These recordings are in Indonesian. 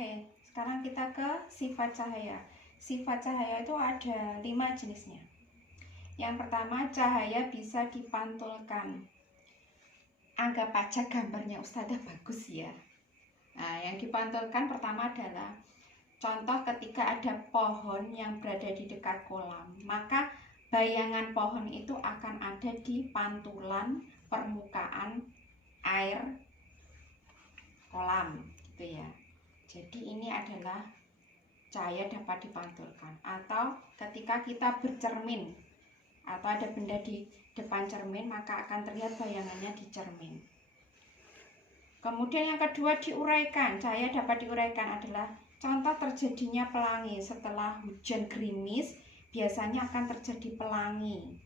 Oke, sekarang kita ke sifat cahaya. Sifat cahaya itu ada 5 jenisnya. Yang pertama, cahaya bisa dipantulkan. Anggap aja gambarnya Ustazah bagus ya. Nah, yang dipantulkan pertama adalah contoh ketika ada pohon yang berada di dekat kolam, maka bayangan pohon itu akan ada di pantulan permukaan air kolam, gitu ya. Jadi ini adalah cahaya dapat dipantulkan. Atau ketika kita bercermin atau ada benda di depan cermin, maka akan terlihat bayangannya di cermin. Kemudian yang kedua, diuraikan. Cahaya dapat diuraikan adalah contoh terjadinya pelangi setelah hujan gerimis, biasanya akan terjadi pelangi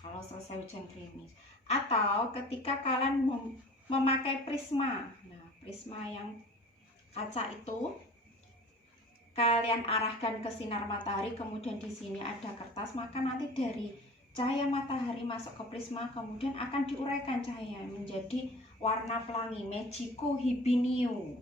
kalau selesai hujan gerimis. Atau ketika kalian memakai prisma. Nah, prisma yang kaca itu kalian arahkan ke sinar matahari, kemudian di sini ada kertas, maka nanti dari cahaya matahari masuk ke prisma, kemudian akan diuraikan cahaya menjadi warna pelangi, magico hibiniu.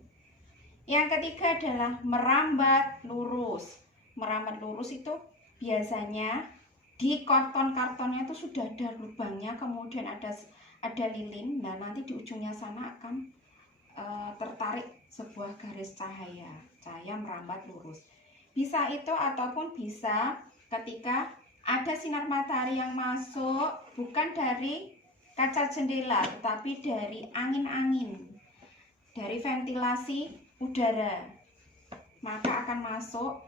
Yang ketiga adalah merambat lurus. Merambat lurus itu biasanya di karton-kartonnya itu sudah ada lubangnya, kemudian ada lilin. Nah, nanti di ujungnya sana akan tertarik sebuah garis cahaya merambat lurus. Bisa itu, ataupun bisa ketika ada sinar matahari yang masuk bukan dari kaca jendela, tetapi dari angin-angin, dari ventilasi udara, maka akan masuk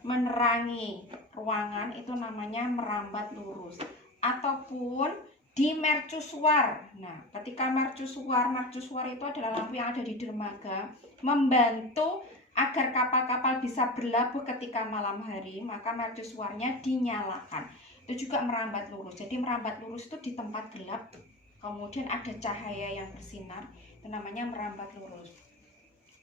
menerangi ruangan, itu namanya merambat lurus. Ataupun di mercusuar. Nah, ketika mercusuar itu adalah lampu yang ada di dermaga, membantu agar kapal-kapal bisa berlabuh ketika malam hari, maka mercusuarnya dinyalakan. Itu juga merambat lurus. Jadi merambat lurus itu di tempat gelap, kemudian ada cahaya yang bersinar, itu namanya merambat lurus.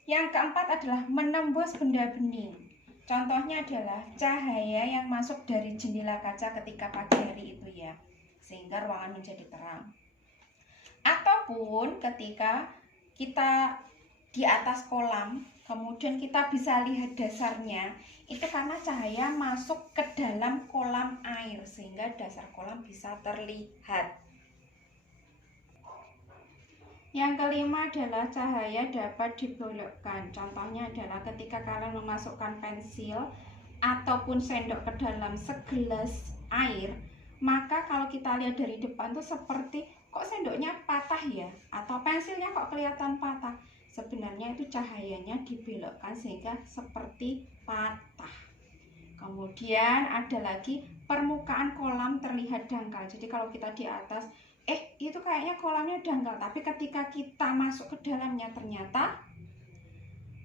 Yang keempat adalah menembus benda bening. Contohnya adalah cahaya yang masuk dari jendela kaca ketika pagi hari itu ya, sehingga ruangan menjadi terang. Ataupun ketika kita di atas kolam, kemudian kita bisa lihat dasarnya, itu karena cahaya masuk ke dalam kolam air, sehingga dasar kolam bisa terlihat. Yang kelima adalah cahaya dapat dibelokkan. Contohnya adalah ketika kalian memasukkan pensil ataupun sendok ke dalam segelas air, maka kalau kita lihat dari depan tuh seperti kok sendoknya patah ya, atau pensilnya kok kelihatan patah. Sebenarnya itu cahayanya dibelokkan sehingga seperti patah. Kemudian ada lagi permukaan kolam terlihat dangkal. Jadi kalau kita di atas, itu kayaknya kolamnya dangkal, tapi ketika kita masuk ke dalamnya ternyata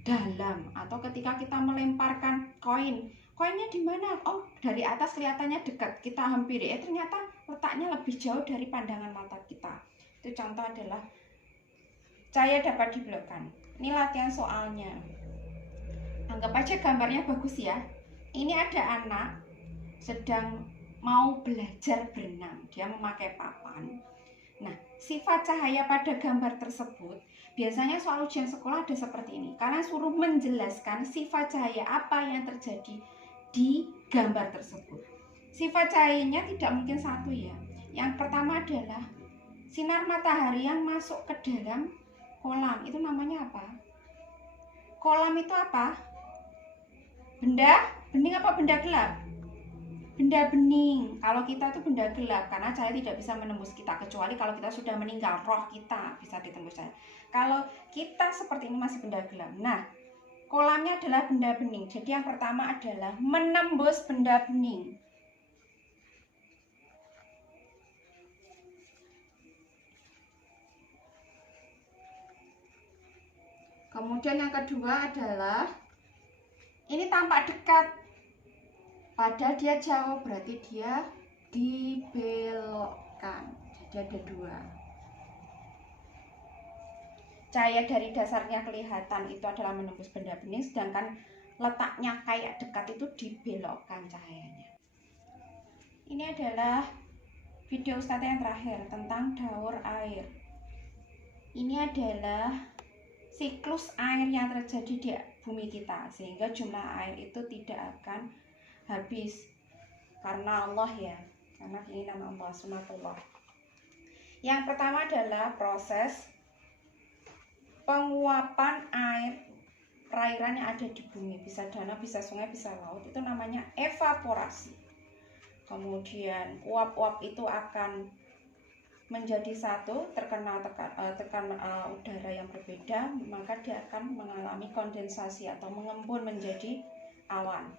dalam. Atau ketika kita melemparkan koinnya di mana? Oh, dari atas kelihatannya dekat, kita hampiri, ternyata letaknya lebih jauh dari pandangan mata kita. Itu contoh adalah cahaya dapat dibelokkan. Ini latihan soalnya. Anggap aja gambarnya bagus ya. Ini ada anak sedang mau belajar berenang, dia memakai papan. Nah, sifat cahaya pada gambar tersebut, biasanya soal ujian sekolah ada seperti ini. Kalian suruh menjelaskan sifat cahaya apa yang terjadi di gambar tersebut. Sifat cahayanya tidak mungkin satu ya. Yang pertama adalah sinar matahari yang masuk ke dalam kolam. Itu namanya apa? Kolam itu apa? Benda bening apa benda gelap? Benda bening. Kalau kita itu benda gelap, karena cahaya tidak bisa menembus kita, kecuali kalau kita sudah meninggal, roh kita bisa ditembus cahaya. Kalau kita seperti ini masih benda gelap. Nah, kolamnya adalah benda bening. Jadi yang pertama adalah menembus benda bening. Kemudian yang kedua adalah ini tampak dekat, padahal dia jauh, berarti dia dibelokkan. Jadi ada dua. Cahaya dari dasarnya kelihatan itu adalah menembus benda bening, sedangkan letaknya kayak dekat itu dibelokkan cahayanya. Ini adalah video Ustazah yang terakhir tentang daur air. Ini adalah siklus air yang terjadi di bumi kita, sehingga jumlah air itu tidak akan habis karena Allah ya, karena keinginan Allah sunatullah. Yang pertama adalah proses penguapan air perairan yang ada di bumi, bisa danau, bisa sungai, bisa laut, itu namanya evaporasi. Kemudian uap-uap itu akan menjadi satu, terkena tekanan udara yang berbeda, maka dia akan mengalami kondensasi atau mengembun menjadi awan.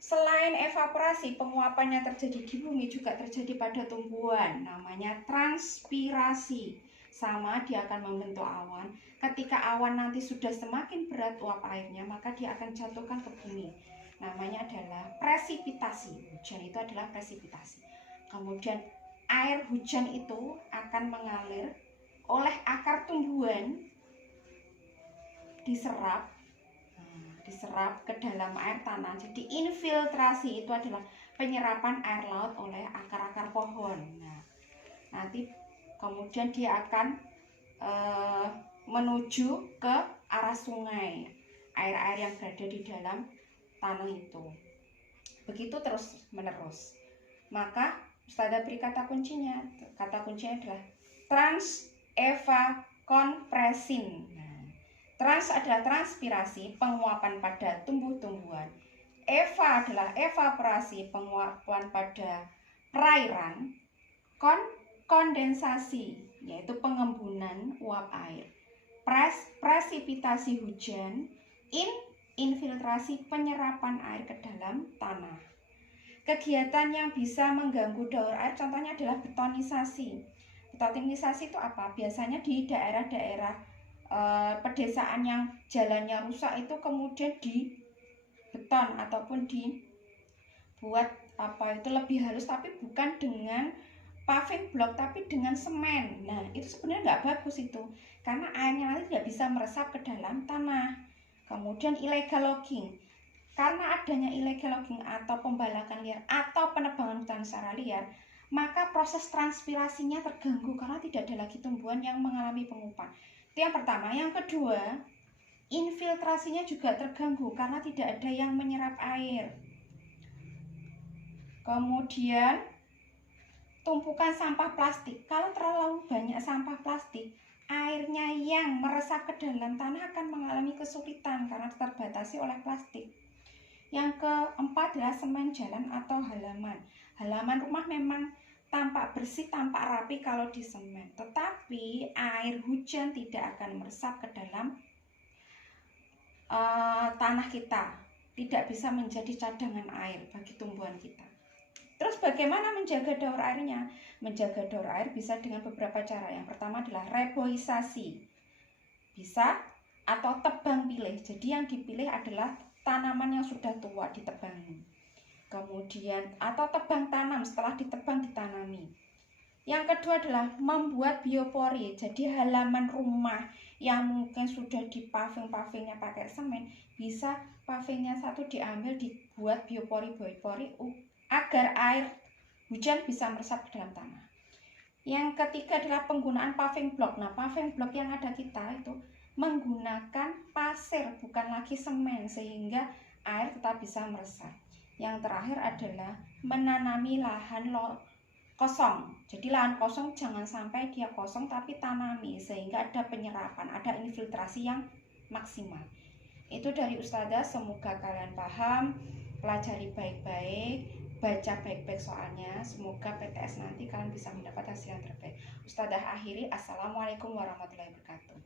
Selain evaporasi, penguapan yang terjadi di bumi juga terjadi pada tumbuhan, namanya transpirasi. Sama, dia akan membentuk awan. Ketika awan nanti sudah semakin berat uap airnya, maka dia akan jatuhkan ke bumi. Namanya adalah presipitasi. Hujan itu adalah presipitasi. Kemudian air hujan itu akan mengalir oleh akar tumbuhan, diserap ke dalam air tanah. Jadi infiltrasi itu adalah penyerapan air laut oleh akar-akar pohon. Nah, nanti kemudian dia akan menuju ke arah sungai, air-air yang berada di dalam tanah itu. Begitu terus menerus. Maka Ustazah beri kata kuncinya. Kata kuncinya adalah trans, eva, kompresin. Trans adalah transpirasi, penguapan pada tumbuh-tumbuhan. Eva adalah evaporasi, penguapan pada perairan. Kondensasi, yaitu pengembunan uap air. Presipitasi hujan. Infiltrasi, penyerapan air ke dalam tanah. Kegiatan yang bisa mengganggu daur air contohnya adalah betonisasi. Betonisasi itu apa? Biasanya di daerah-daerah pedesaan yang jalannya rusak itu kemudian dibeton ataupun dibuat lebih halus, tapi bukan dengan paving block tapi dengan semen. Nah, itu sebenarnya nggak bagus itu, karena airnya nanti tidak bisa meresap ke dalam tanah. Kemudian illegal logging. Karena adanya illegal logging atau pembalakan liar atau penebangan hutan secara liar, maka proses transpirasinya terganggu karena tidak ada lagi tumbuhan yang mengalami penguapan. Itu yang pertama. Yang kedua, infiltrasinya juga terganggu karena tidak ada yang menyerap air. Kemudian tumpukan sampah plastik. Kalau terlalu banyak sampah plastik, airnya yang meresap ke dalam tanah akan mengalami kesulitan karena terbatasi oleh plastik. Yang keempat adalah semen jalan atau halaman. Halaman rumah memang tampak bersih, tampak rapi kalau di semen, tetapi air hujan tidak akan meresap ke dalam tanah kita, tidak bisa menjadi cadangan air bagi tumbuhan kita. Terus bagaimana menjaga daur airnya? Menjaga daur air bisa dengan beberapa cara. Yang pertama adalah reboisasi. Bisa atau tebang pilih. Jadi yang dipilih adalah tanaman yang sudah tua ditebangi. Kemudian atau tebang tanam, setelah ditebang ditanami. Yang kedua adalah membuat biopori. Jadi halaman rumah yang mungkin sudah dipaving-pavingnya pakai semen, bisa pavingnya satu diambil, dibuat biopori agar air hujan bisa meresap ke dalam tanah. Yang ketiga adalah penggunaan paving block. Nah, paving block yang ada kita itu menggunakan pasir, bukan lagi semen, sehingga air tetap bisa meresap. Yang terakhir adalah menanami lahan kosong. Jadi lahan kosong jangan sampai dia kosong, tapi tanami sehingga ada penyerapan, ada infiltrasi yang maksimal. Itu dari Ustazah, semoga kalian paham, pelajari baik-baik, baca baik-baik soalnya. Semoga PTS nanti kalian bisa mendapat hasil yang terbaik. Ustazah akhiri, assalamualaikum warahmatullahi wabarakatuh.